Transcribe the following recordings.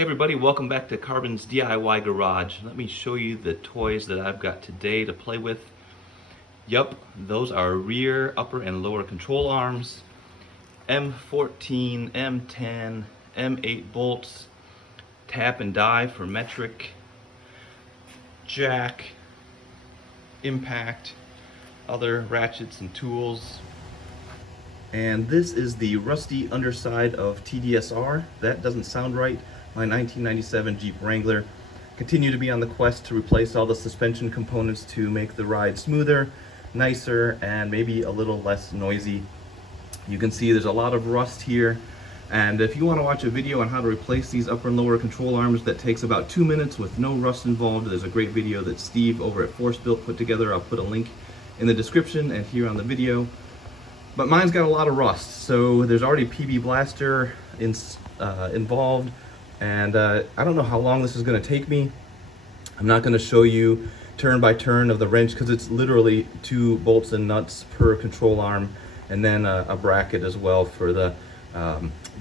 Hey everybody, welcome back to Carbon's DIY Garage. Let me show you the toys that I've got today to play with. Yup, those are rear, upper, and lower control arms. M14, M10, M8 bolts, tap and die for metric, jack, impact, other ratchets and tools. And this is the rusty underside of TDSR. That doesn't sound right. My 1997 Jeep Wrangler. Continue to be on the quest to replace all the suspension components to make the ride smoother, nicer, and maybe a little less noisy. You can see there's a lot of rust here. And if you want to watch a video on how to replace these upper and lower control arms that takes about 2 minutes with no rust involved, there's a great video that Steve over at Force Built put together. I'll put a link in the description and here on the video. But mine's got a lot of rust, so there's already PB Blaster involved, and I don't know how long this is going to take me. I'm not going to show you turn by turn of the wrench because it's literally 2 bolts and nuts per control arm, and then a bracket as well for the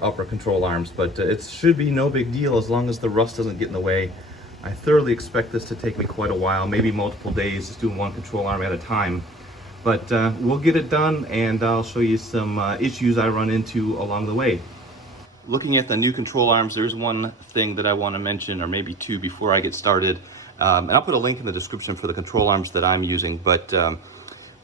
upper control arms. But it should be no big deal as long as the rust doesn't get in the way. I thoroughly expect this to take me quite a while, maybe multiple days, just doing one control arm at a time. But we'll get it done, and I'll show you some issues I run into along the way. Looking at the new control arms, there's one thing that I want to mention, or maybe two, before I get started. And I'll put a link in the description for the control arms that I'm using. But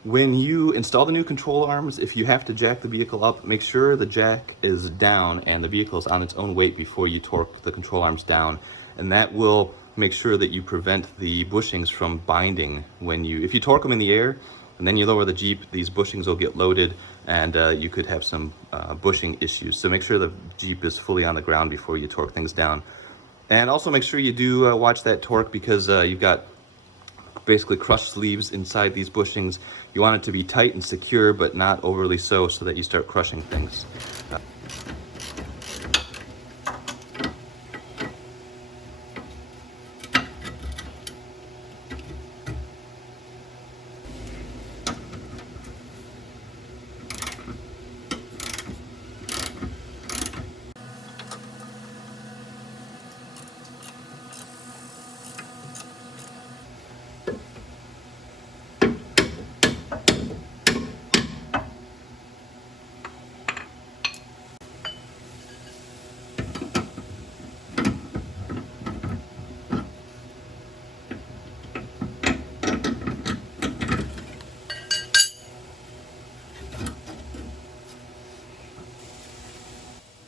when you install the new control arms, if you have to jack the vehicle up, make sure the jack is down and the vehicle is on its own weight before you torque the control arms down. And that will make sure that you prevent the bushings from binding if you torque them in the air, and then you lower the Jeep, these bushings will get loaded, and you could have some bushing issues. So make sure the Jeep is fully on the ground before you torque things down. And also make sure you do watch that torque, because you've got basically crushed sleeves inside these bushings. You want it to be tight and secure, but not overly so that you start crushing things.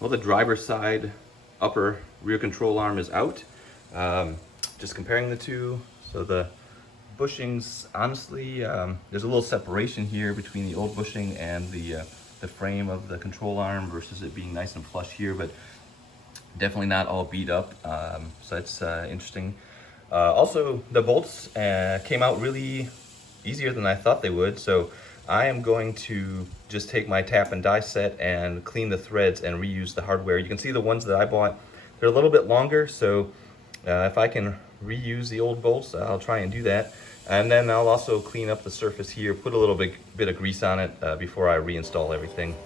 Well, the driver's side upper rear control arm is out. Just comparing the two, so the bushings, honestly, there's a little separation here between the old bushing and the frame of the control arm versus it being nice and flush here, but definitely not all beat up, so that's interesting. Also, the bolts came out really easier than I thought they would, so I am going to just take my tap and die set and clean the threads and reuse the hardware. You can see the ones that I bought, they're a little bit longer, so if I can reuse the old bolts, I'll try and do that. And then I'll also clean up the surface here, put a little bit of grease on it before I reinstall everything.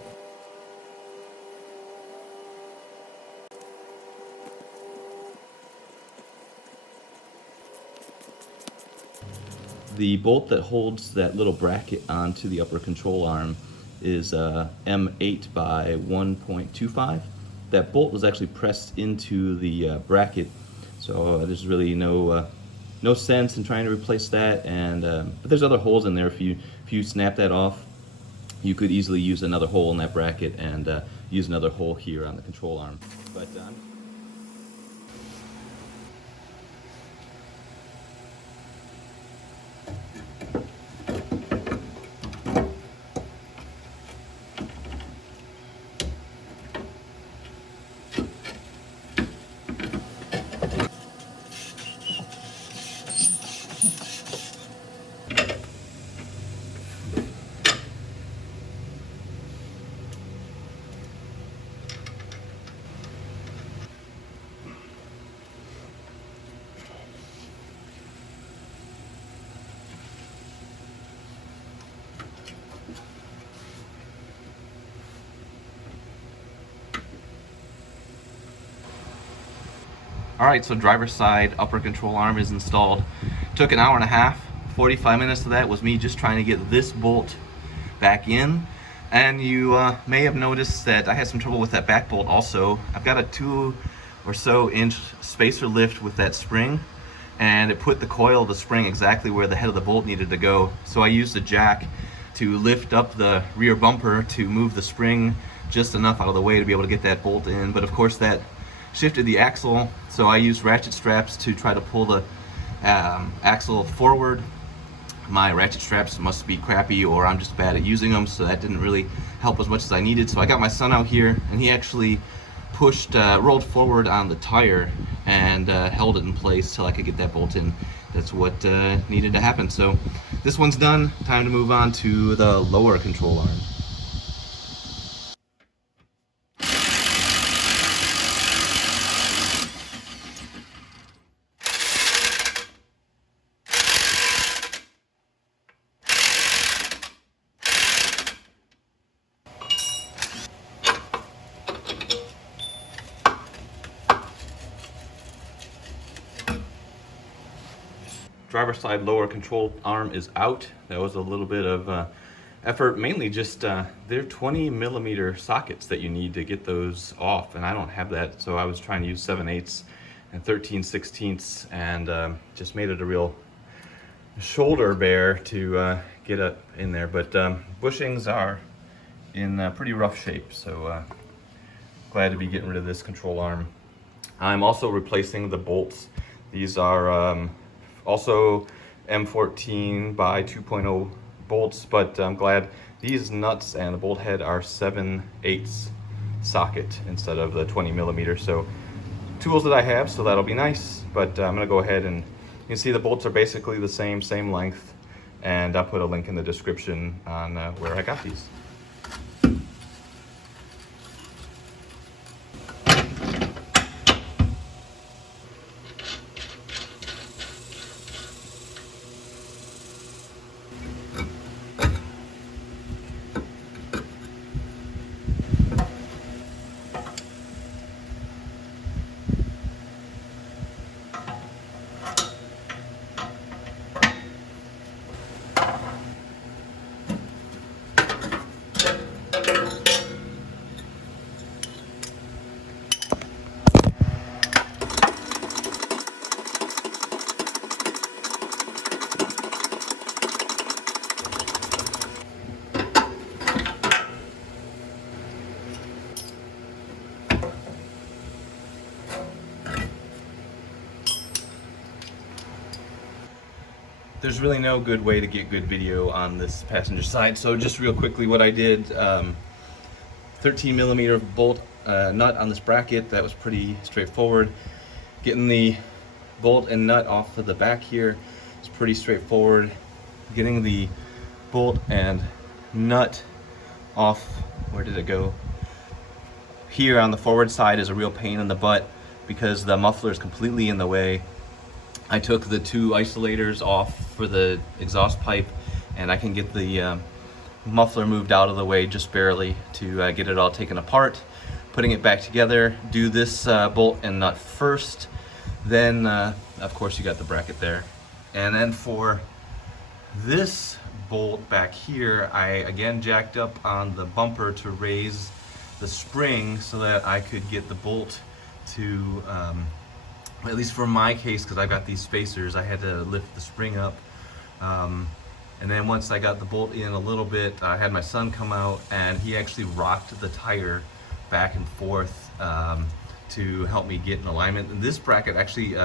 The bolt that holds that little bracket onto the upper control arm is M8 by 1.25. That bolt was actually pressed into the bracket, so there's really no sense in trying to replace that. And but there's other holes in there. If you snap that off, you could easily use another hole in that bracket and use another hole here on the control arm. But All right, so driver's side upper control arm is installed. Took an hour and a half. 45 minutes of that was me just trying to get this bolt back in. And you may have noticed that I had some trouble with that back bolt also. I've got a 2 or so inch spacer lift with that spring, and it put the coil of the spring exactly where the head of the bolt needed to go. So I used a jack to lift up the rear bumper to move the spring just enough out of the way to be able to get that bolt in. But of course that shifted the axle, so I used ratchet straps to try to pull the axle forward. My ratchet straps must be crappy, or I'm just bad at using them, so that didn't really help as much as I needed. So I got my son out here, and he actually pushed, rolled forward on the tire and held it in place till I could get that bolt in. That's what needed to happen. So this one's done. Time to move on to the lower control arm. Driver's side lower control arm is out. That was a little bit of effort, mainly just they're 20 millimeter sockets that you need to get those off, and I don't have that, so I was trying to use 7/8 and 13/16, and just made it a real shoulder bear to get up in there. But bushings are in pretty rough shape, so glad to be getting rid of this control arm. I'm also replacing the bolts. These are also M14 by 2.0 bolts, but I'm glad these nuts and the bolt head are 7/8 socket instead of the 20 millimeter. So tools that I have, so that'll be nice. But I'm gonna go ahead, and you can see the bolts are basically the same length, and I'll put a link in the description on where I got these. There's really no good way to get good video on this passenger side, so just real quickly what I did, 13 millimeter bolt nut on this bracket. That was pretty straightforward. Getting the bolt and nut off of the back here is pretty straightforward. Getting the bolt and nut off, where did it go? Here on the forward side is a real pain in the butt because the muffler is completely in the way. I took the 2 isolators off for the exhaust pipe, and I can get the muffler moved out of the way just barely to get it all taken apart. Putting it back together, do this bolt and nut first, then of course you got the bracket there. And then for this bolt back here, I again jacked up on the bumper to raise the spring so that I could get the bolt to at least for my case, because I've got these spacers, I had to lift the spring up. And then once I got the bolt in a little bit, I had my son come out, and he actually rocked the tire back and forth to help me get in alignment. And this bracket actually,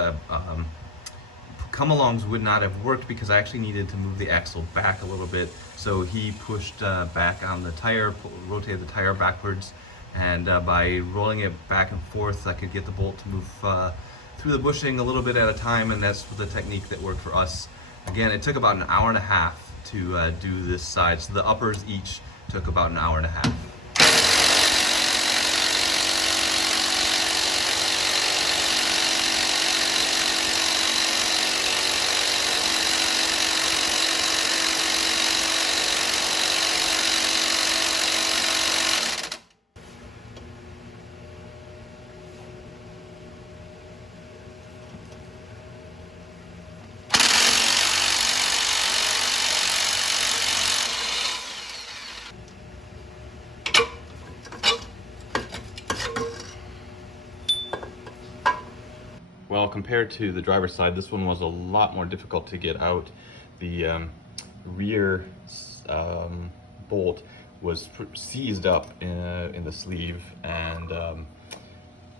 come-alongs would not have worked because I actually needed to move the axle back a little bit. So he pushed back on the tire, rotated the tire backwards, and by rolling it back and forth, I could get the bolt to move through the bushing a little bit at a time, and that's the technique that worked for us. Again, it took about an hour and a half to do this side, so the uppers each took about an hour and a half. Well, compared to the driver's side, this one was a lot more difficult to get out. The rear bolt was seized up in the sleeve, and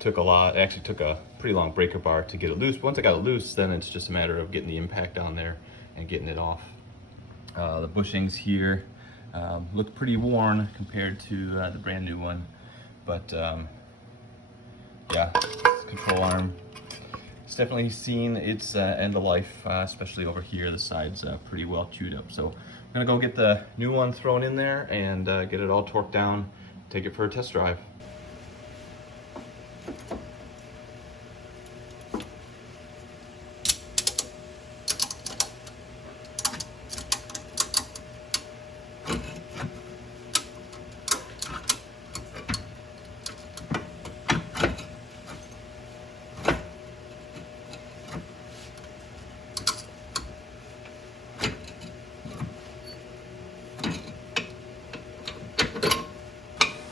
actually took a pretty long breaker bar to get it loose. But once I got it loose, then it's just a matter of getting the impact on there and getting it off. The bushings here look pretty worn compared to the brand new one, but yeah, control arm, it's definitely seen its end of life, especially over here. The side's pretty well chewed up. So I'm gonna go get the new one thrown in there and get it all torqued down, take it for a test drive.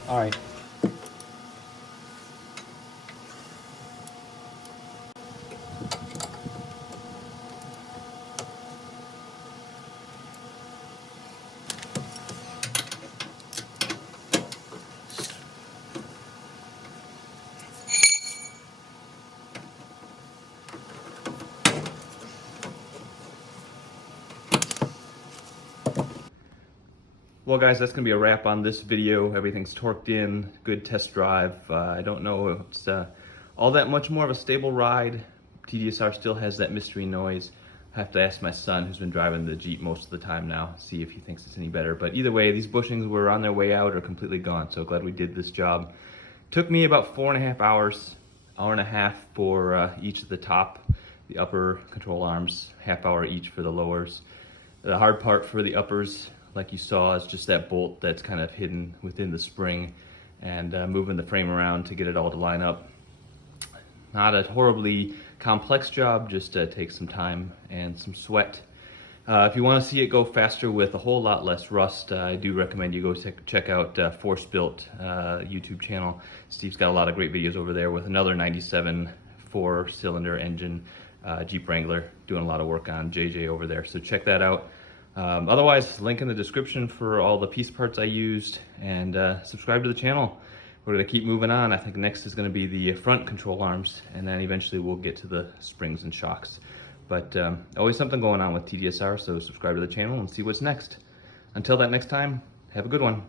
All right. Well guys, that's gonna be a wrap on this video. Everything's torqued in, good test drive. I don't know if it's all that much more of a stable ride. TDSR still has that mystery noise. I have to ask my son, who's been driving the Jeep most of the time now, see if he thinks it's any better. But either way, these bushings were on their way out or completely gone, so glad we did this job. Took me about 4.5 hours, hour and a half for each of the the upper control arms, half hour each for the lowers. The hard part for the uppers, like you saw, is just that bolt that's kind of hidden within the spring, and moving the frame around to get it all to line up. Not a horribly complex job, just takes some time and some sweat. If you want to see it go faster with a whole lot less rust, I do recommend you go check out Force Built YouTube channel. Steve's got a lot of great videos over there with another 97 4-cylinder engine Jeep Wrangler, doing a lot of work on JJ over there, so check that out. Otherwise, link in the description for all the piece parts I used, and subscribe to the channel. We're gonna keep moving on. I think next is gonna be the front control arms, and then eventually we'll get to the springs and shocks. But always something going on with TDSR, so subscribe to the channel and see what's next. Until that next time, have a good one.